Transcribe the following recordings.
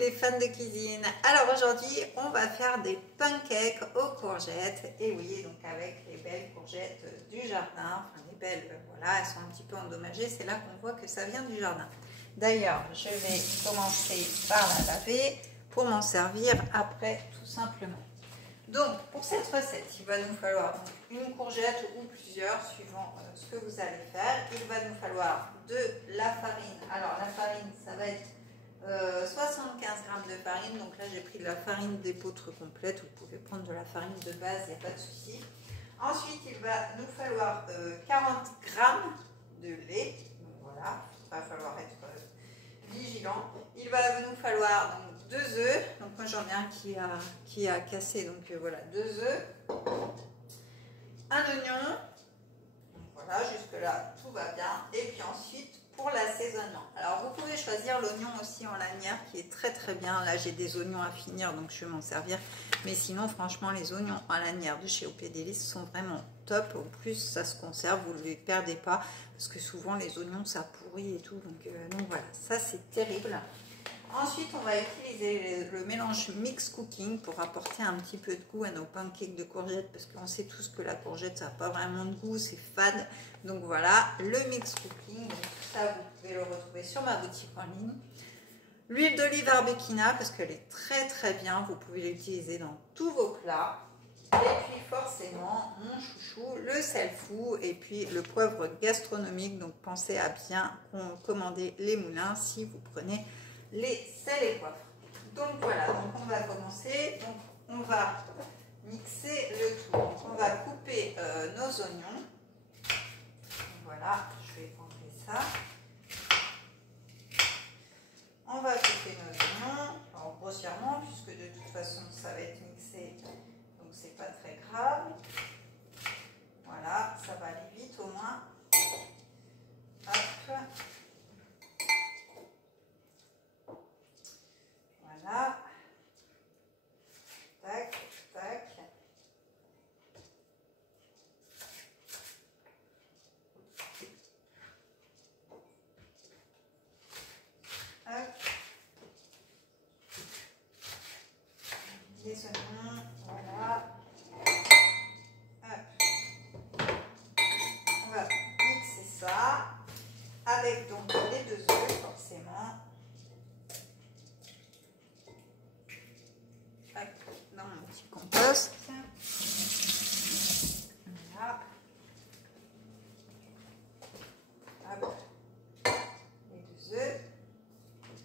les fans de cuisine. Alors aujourd'hui, on va faire des pancakes aux courgettes. Et oui, donc avec les belles courgettes du jardin. Enfin, les belles, voilà, elles sont un petit peu endommagées. C'est là qu'on voit que ça vient du jardin. D'ailleurs, je vais commencer par la laver pour m'en servir après, tout simplement. Donc, pour cette recette, il va nous falloir une courgette ou plusieurs, suivant ce que vous allez faire. Il va nous falloir de la farine. Alors, la farine, ça va être 75 g de farine. Donc là, j'ai pris de la farine d'épeautre complète. Vous pouvez prendre de la farine de base, il n'y a pas de souci. Ensuite, il va nous falloir 40 g de lait. Donc voilà, il va falloir être vigilant. Il va nous falloir donc 2 œufs. Donc moi j'en ai un qui a cassé, donc voilà, 2 œufs, un oignon. Donc voilà, jusque là tout va bien. Et puis ensuite pour l'assaisonnement, alors vous pouvez choisir l'oignon aussi en lanière qui est très très bien. Là j'ai des oignons à finir donc je vais m'en servir, mais sinon franchement les oignons en lanière de chez OP Délices sont vraiment top. En plus ça se conserve, vous ne les perdez pas, parce que souvent les oignons ça pourrit et tout, donc voilà, ça c'est terrible. Ensuite, on va utiliser le mélange mix cooking pour apporter un petit peu de goût à nos pancakes de courgettes, parce qu'on sait tous que la courgette, ça n'a pas vraiment de goût, c'est fade. Donc voilà, le mix cooking. Donc tout ça, vous pouvez le retrouver sur ma boutique en ligne. L'huile d'olive Arbequina, parce qu'elle est très très bien. Vous pouvez l'utiliser dans tous vos plats. Et puis forcément, mon chouchou, le sel fou et puis le poivre gastronomique. Donc pensez à bien commander les moulins si vous prenez les sels et poivres. Donc voilà, donc on va commencer. Donc on va mixer le tout. Donc on va couper nos oignons. Donc voilà, je vais enlever ça. On va couper nos oignons, alors grossièrement, puisque de toute façon ça va être mixé, donc c'est pas très grave. Voilà, ça va aller vite au moins. Hop. Voilà, tac, tac. Hop. Les oignons, voilà. Hop. On va mixer ça avec donc les 2 œufs forcément. Dans mon petit compost. Voilà. Hop. Les 2 œufs.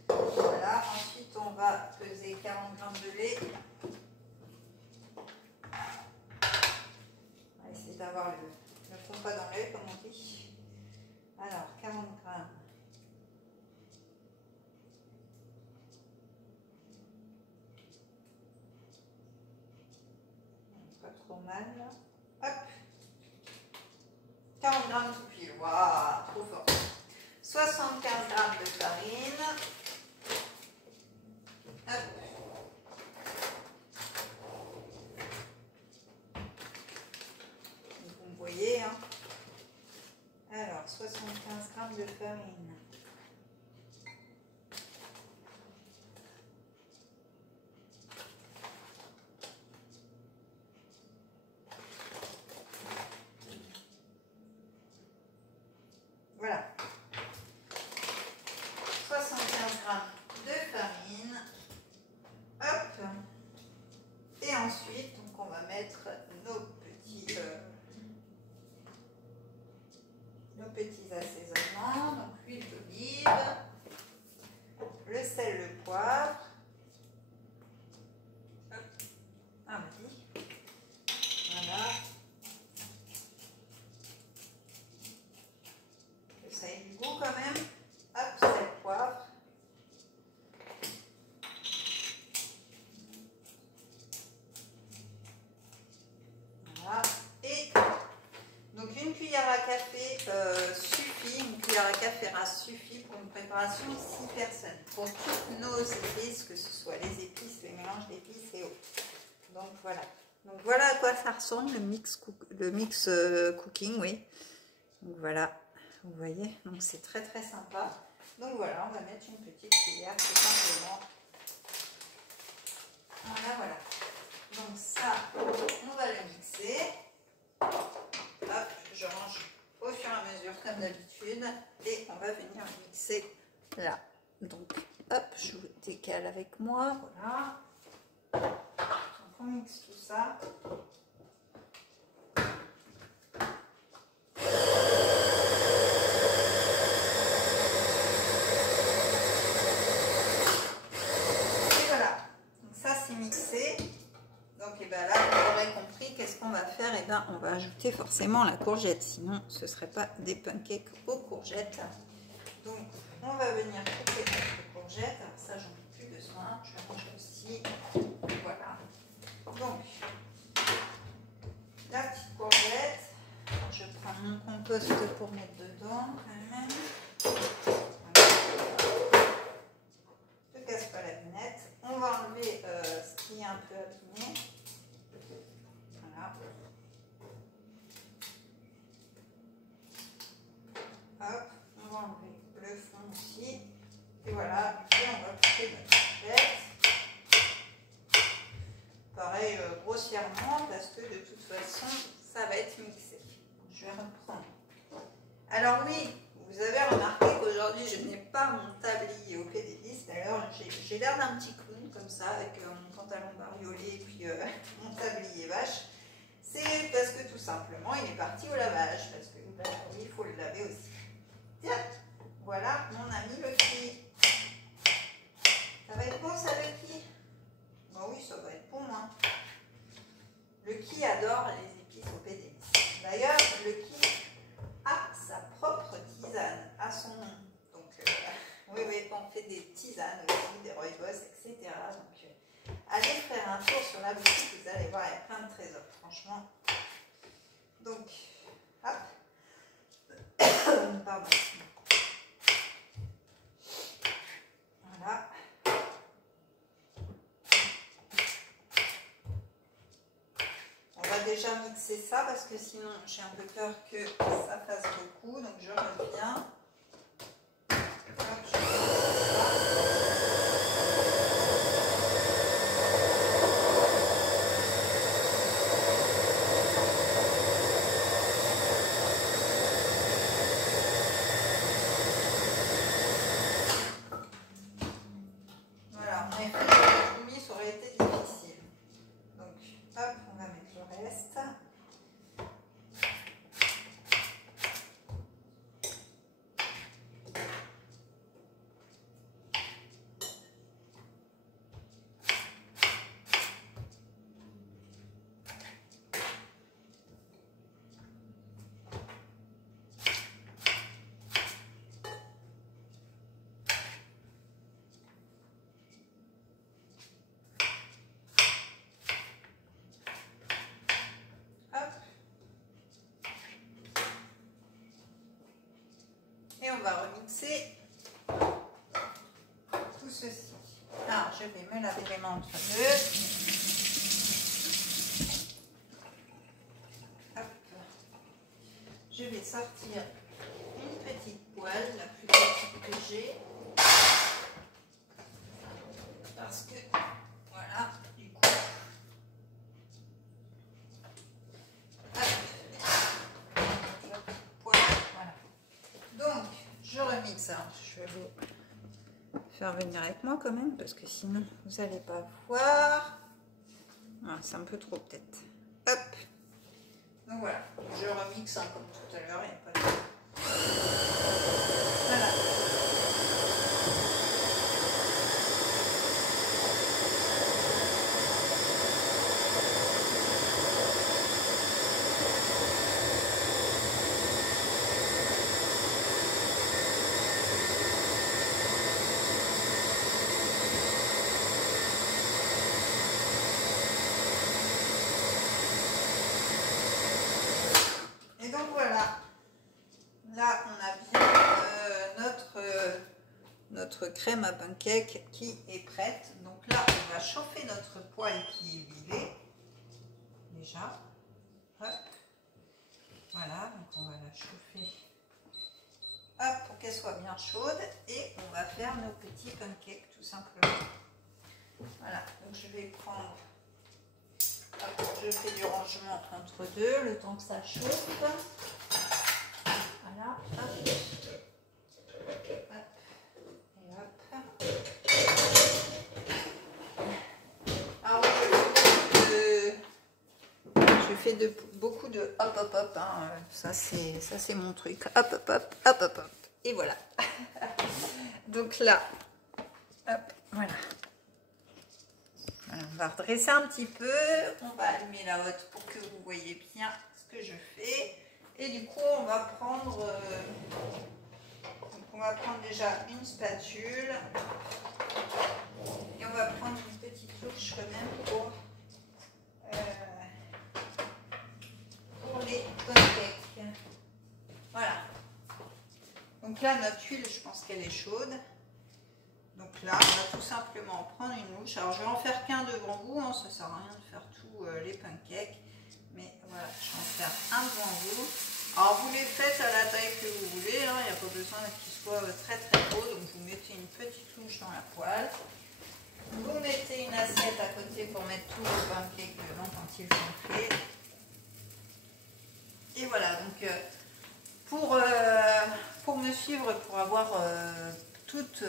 Voilà. Ensuite, on va peser 40 g de lait. On va essayer d'avoir le fond pas dans l'œil, comme on dit. Alors, 40 g. Trop mal là. Hop, 40 g tout pile, waouh, trop fort. 75 g de farine. Hop. Donc, vous me voyez, hein. Alors 75 g de farine. Voilà, 75 g de farine. Hop. Et ensuite, donc on va mettre nos petits assaisonnements. Donc l'huile d'olive, le sel, le poivre. Hop. Ah oui. Voilà. Ça ait du goût quand même. Hop, sel, poivre. Voilà. Et donc une cuillère à café suffit, une cuillère à café rase suffit pour une préparation 6 personnes. Pour toutes nos épices, que ce soit les épices, les mélanges d'épices et autres. Donc voilà. Donc voilà à quoi ça ressemble le mix cooking, oui. Donc voilà. Vous voyez, donc c'est très très sympa. Donc voilà, on va mettre une petite cuillère tout simplement Voilà, voilà. Donc ça, on va le mixer. Hop, je range au fur et à mesure comme d'habitude. Et on va venir mixer là. Donc, hop, je vous décale avec moi. Voilà. Donc on mixe tout ça. Mixé. Donc et ben là vous aurez compris qu'est-ce qu'on va faire. Et ben on va ajouter forcément la courgette, sinon ce ne serait pas des pancakes aux courgettes. Donc on va venir couper notre courgette. Alors ça j'en ai plus besoin, je range aussi. Voilà. Donc la petite courgette, je prends mon compost pour mettre dedans quand même. Je ne casse pas la lunette. On va enlever ce qui est un peu abîmé. Voilà. Hop, on va enlever le fond aussi. Et voilà, et on va couper notre courgette. Pareil, grossièrement, parce que de toute façon, ça va être mixé. Je vais reprendre. Alors oui, vous avez remarqué qu'aujourd'hui, je n'ai pas mon tablier au pédéliste. D'ailleurs, j'ai l'air d'un petit clown comme ça, avec mon pantalon bariolé et puis mon tablier vache. C'est parce que tout simplement, il est parti au lavage. Parce que bah, oui, il faut le laver aussi. Tiens, voilà mon ami Lucky. Ça va être bon ça, Lucky? Bah oui, ça va être bon, hein. Lucky adore les épices au pédéliste. D'ailleurs, Lucky a sa propre tisane à son nom. Donc, oui, on fait des tisanes aussi, des rooibos, etc. Donc, allez faire un tour sur la boutique, vous allez voir, il y a plein de trésors, franchement. Donc, hop. Pardon. Voilà. On va déjà mixer ça parce que sinon j'ai un peu peur que ça fasse beaucoup. Donc je reviens. Hop, je mixe ça. Voilà, en effet, le commis, ça aurait été difficile. Donc, hop, on va mettre le reste. Et on va remixer tout ceci. Alors, je vais me laver les mains entre deux. Hop. Je vais sortir une petite poêle, la plus petite que j'ai. Parce que, voilà, du coup. Je remixe. Alors, je vais vous faire venir avec moi quand même parce que sinon vous n'allez pas voir. Ah, c'est un peu trop peut-être. Hop. Donc voilà, je remixe hein, comme tout à l'heure. Il n'y a pas de... Voilà. Et donc voilà, là on a bien notre crème à pancake qui est prête. Donc là on va chauffer notre poêle qui est huilée, déjà. Hop. Voilà, donc on va la chauffer hop, pour qu'elle soit bien chaude et on va faire nos petits pancakes tout simplement. Voilà, donc je vais prendre, hop, je fais du rangement entre deux, le temps que ça chauffe. Voilà, hop, hop, et hop. Alors, je fais beaucoup de hop, hop, hop, hein. Ça c'est mon truc, hop, hop, hop, hop, hop, hop, et voilà. Donc là, hop, voilà. On va redresser un petit peu, on va allumer la hotte pour que vous voyez bien ce que je fais. Et du coup, on va prendre déjà une spatule. Et on va prendre une petite louche quand même pour les pancakes. Voilà. Donc là, notre huile, je pense qu'elle est chaude. Donc là, on va tout simplement prendre une louche. Alors, je vais en faire qu'un devant vous. Hein, ça ne sert à rien de faire tous les pancakes. Mais voilà, je vais en faire un devant vous. Alors, vous les faites à la taille que vous voulez. Hein, il n'y a pas besoin qu'ils soient très très gros. Donc, vous mettez une petite louche dans la poêle. Vous mettez une assiette à côté pour mettre tous vos pancakes dedans quand ils sont faits. Et voilà, donc pour me suivre, pour avoir toutes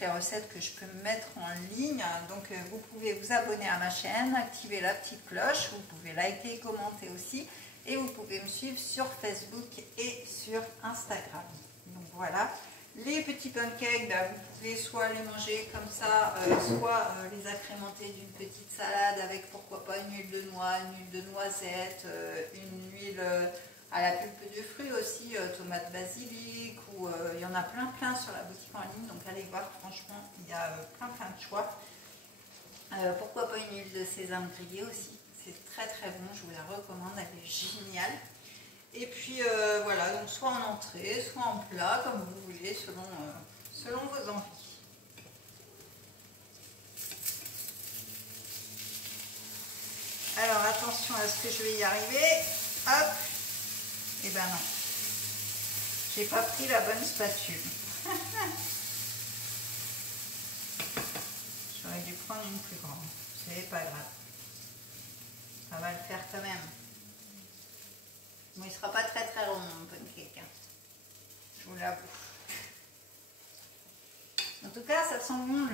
les recettes que je peux mettre en ligne, donc vous pouvez vous abonner à ma chaîne, activer la petite cloche, vous pouvez liker, commenter aussi, et vous pouvez me suivre sur Facebook et sur Instagram. Donc voilà, les petits pancakes, bah, vous pouvez soit les manger comme ça, soit les agrémenter d'une petite salade avec pourquoi pas une huile de noix, une huile de noisette, une huile à la pulpe de fruits aussi, tomate basilic, ou il y en a plein sur la boutique en ligne, donc allez voir, franchement il y a plein de choix. Pourquoi pas une huile de sésame grillée aussi, c'est très très bon, je vous la recommande, elle est géniale. Et puis voilà, donc soit en entrée, soit en plat, comme vous voulez, selon vos envies. Alors attention à ce que je vais y arriver, hop. Et ben non, j'ai pas pris la bonne spatule. J'aurais dû prendre une plus grande, c'est pas grave. Ça va le faire quand même. Bon, il sera pas très rond mon pancake, hein. Je vous l'avoue. En tout cas, ça sent bon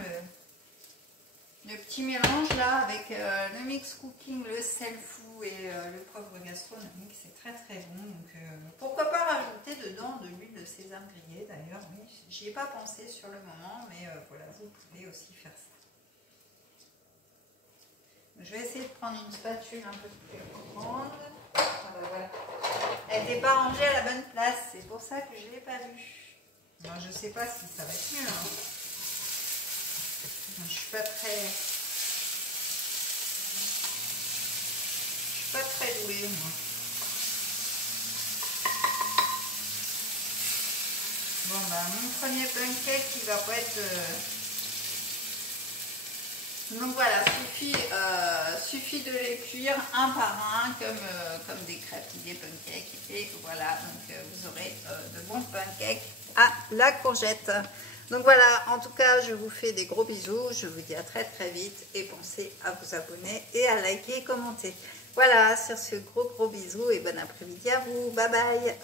le petit mélange là avec le mix cooking, le sel fou et le poivre gastronomique, c'est très bon. Donc pourquoi pas rajouter dedans de l'huile de sésame grillée d'ailleurs. Oui, j'y ai pas pensé sur le moment, mais voilà, vous pouvez aussi faire ça. Je vais essayer de prendre une spatule un peu plus grande. Ah bah voilà. Elle n'était pas rangée à la bonne place, c'est pour ça que je ne l'ai pas vue. Alors je sais pas si ça va être mieux. Hein. Je suis pas très douée moi. Bon bah mon premier pancake il va pas être donc voilà, suffit de les cuire un par un comme des crêpes ou des pancakes, et voilà, donc vous aurez de bons pancakes à la courgette. Donc voilà, en tout cas je vous fais des gros bisous, je vous dis à très vite, et pensez à vous abonner et à liker et commenter. Voilà, sur ce gros bisous et bon après-midi à vous, bye bye.